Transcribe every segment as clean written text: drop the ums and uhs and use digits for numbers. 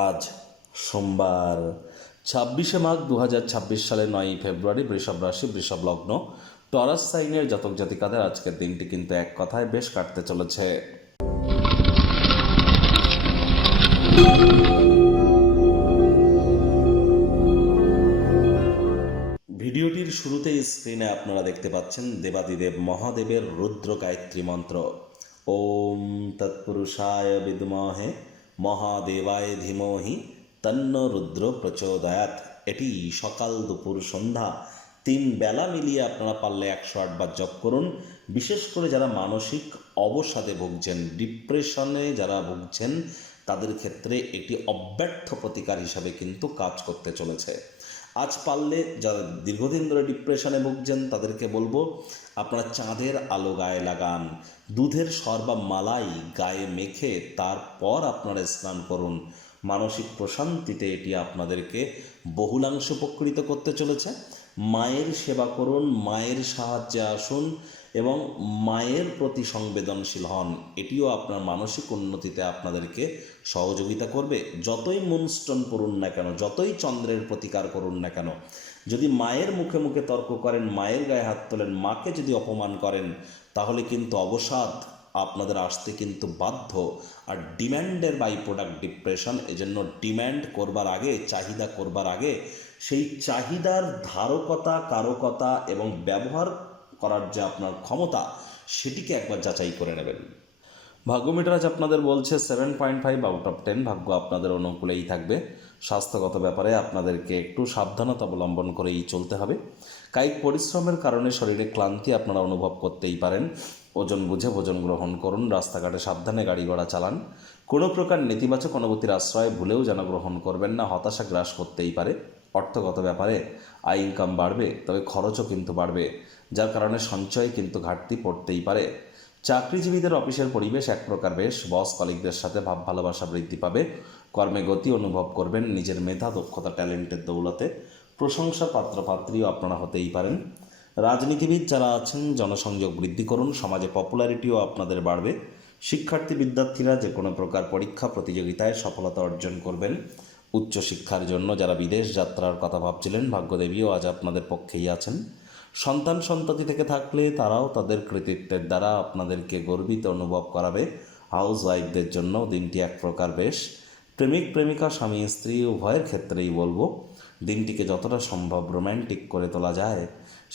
আজ সোমবার 26 মাঘ 2026 সালে 9 ফেব্রুয়ারি, বৃষভ রাশি, বৃষভ লগ্ন, টরাস সাইনের জাতক জাতিকাদের আজকের দিনটি কিন্তু এক কথায় বেশ কাটতে চলেছে। ভিডিওটির শুরুতেই স্ক্রিনে আপনারা দেখতে পাচ্ছেন দেবাদিদেব মহাদেবের রুদ্র গায়ত্রী মন্ত্র। ওম তৎপুরুষায় বিদ্মহে মহাদেবায় ধীমহি তন্ন রুদ্র প্রচোদয়াৎ। এটি সকাল, দুপুর, সন্ধ্যা 3 বেলা মিলিয়ে আপনারা পারলে 108 বার জপ করুন। বিশেষ করে যারা মানসিক অবসাদে ভুগছেন, ডিপ্রেশনে যারা ভুগছেন, তাদের ক্ষেত্রে এটি অব্যর্থ প্রতিকার হিসাবে কিন্তু কাজ করতে চলেছে। আজ পারলে যারা দীর্ঘদিন ধরে ডিপ্রেশনে ভুগছেন তাদেরকে বলবো, আপনারা চাঁদের আলো গায়ে লাগান, দুধের সর বা মালাই গায়ে মেখে তারপর আপনারা স্নান করুন। মানসিক প্রশান্তিতে এটি আপনাদেরকে বহুলাংশ উপকৃত করতে চলেছে। মায়ের সেবা করুন, মায়ের সাহায্যে আসুন এবং মায়ের প্রতি সংবেদনশীল হন। এটিও আপনার মানসিক উন্নতিতে আপনাদেরকে সহযোগিতা করবে। যতই মুনস্টোন পড়ুন না কেন, যতই চন্দ্রের প্রতিকার করুন না কেন, যদি মায়ের মুখে মুখে তর্ক করেন, মায়ের গায়ে হাত তোলেন, মাকে যদি অপমান করেন, তাহলে কিন্তু অবসাদ আপনাদের আসতে কিন্তু বাধ্য। আর ডিম্যান্ডের বাই প্রোডাক্ট ডিপ্রেশন। এজন্য ডিম্যান্ড করবার আগে, চাহিদা করবার আগে, সেই চাহিদার ধারকতা, কারকতা এবং ব্যবহার করার যে আপনার ক্ষমতা, সেটিকে একবার যাচাই করে নেবেন। ভাগ্যমিটার আজ আপনাদের বলছে 7.5 আউট অফ 10। ভাগ্য আপনাদের অনুকূলেই থাকবে। স্বাস্থ্যগত ব্যাপারে আপনাদেরকে একটু সাবধানতা অবলম্বন করেই চলতে হবে। কায়িক পরিশ্রমের কারণে শরীরে ক্লান্তি আপনারা অনুভব করতেই পারেন। ওজন বুঝে ভোজন গ্রহণ করুন। রাস্তাঘাটে সাবধানে গাড়ি ঘোড়া চালান। কোনো প্রকার নেতিবাচক অনুভূতির আশ্রয় ভুলেও যেন গ্রহণ করবেন না, হতাশা গ্রাস করতেই পারে। অর্থগত ব্যাপারে আয় ইনকাম বাড়বে, তবে খরচও কিন্তু বাড়বে, যার কারণে সঞ্চয়ে কিন্তু ঘাটতি পড়তেই পারে। চাকরিজীবীদের অফিসের পরিবেশ এক প্রকার বেশ। বস কলিগদের সাথে ভাব ভালোবাসা বৃদ্ধি পাবে। কর্মে গতি অনুভব করবেন। নিজের মেধা, দক্ষতা, ট্যালেন্টের দৌলতে প্রশংসা পাত্রপাত্রীও আপনারা হতেই পারেন। রাজনীতিবিদ যারা আছেন, জনসংযোগ বৃদ্ধি করুন। সমাজে পপুলারিটিও আপনাদের বাড়বে। শিক্ষার্থী বিদ্যার্থীরা যে কোনো প্রকার পরীক্ষা প্রতিযোগিতায় সফলতা অর্জন করবেন। উচ্চশিক্ষার জন্য যারা বিদেশ যাত্রার কথা ভাবছিলেন, ভাগ্যদেবীও আজ আপনাদের পক্ষেই আছেন। সন্তান সন্ততি থেকে থাকলে তারাও তাদের কৃতিত্বের দ্বারা আপনাদেরকে গর্বিত অনুভব করাবে। হাউস ওয়াইফদের জন্য দিনটি এক প্রকার বেশ। প্রেমিক প্রেমিকা, স্বামী স্ত্রী উভয়ের ক্ষেত্রেই বলবো, দিনটিকে যতটা সম্ভব রোম্যান্টিক করে তোলা যায়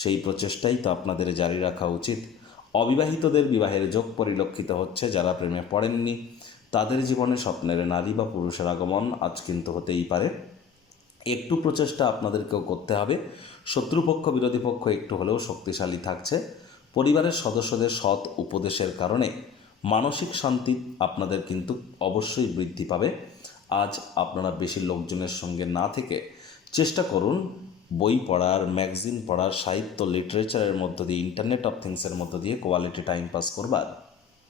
সেই প্রচেষ্টাই তো আপনাদের জারি রাখা উচিত। অবিবাহিতদের বিবাহের যোগ পরিলক্ষিত হচ্ছে। যারা প্রেমে পড়েননি তাদের জীবনে স্বপ্নের নারী বা পুরুষের আগমন আজ কিন্তু হতেই পারে। একটু প্রচেষ্টা আপনাদেরকেও করতে হবে। শত্রুপক্ষ, বিরোধী পক্ষ একটু হলেও শক্তিশালী থাকছে। পরিবারের সদস্যদের সৎ উপদেশের কারণে মানসিক শান্তি আপনাদের কিন্তু অবশ্যই বৃদ্ধি পাবে। আজ আপনারা বেশি লোকজনের সঙ্গে না থেকে চেষ্টা করুন বই পড়ার, ম্যাগাজিন পড়ার, সাহিত্য লিটারেচারের মধ্য দিয়ে, ইন্টারনেট অফ থিংসের মধ্য দিয়ে কোয়ালিটি টাইম পাস করবার।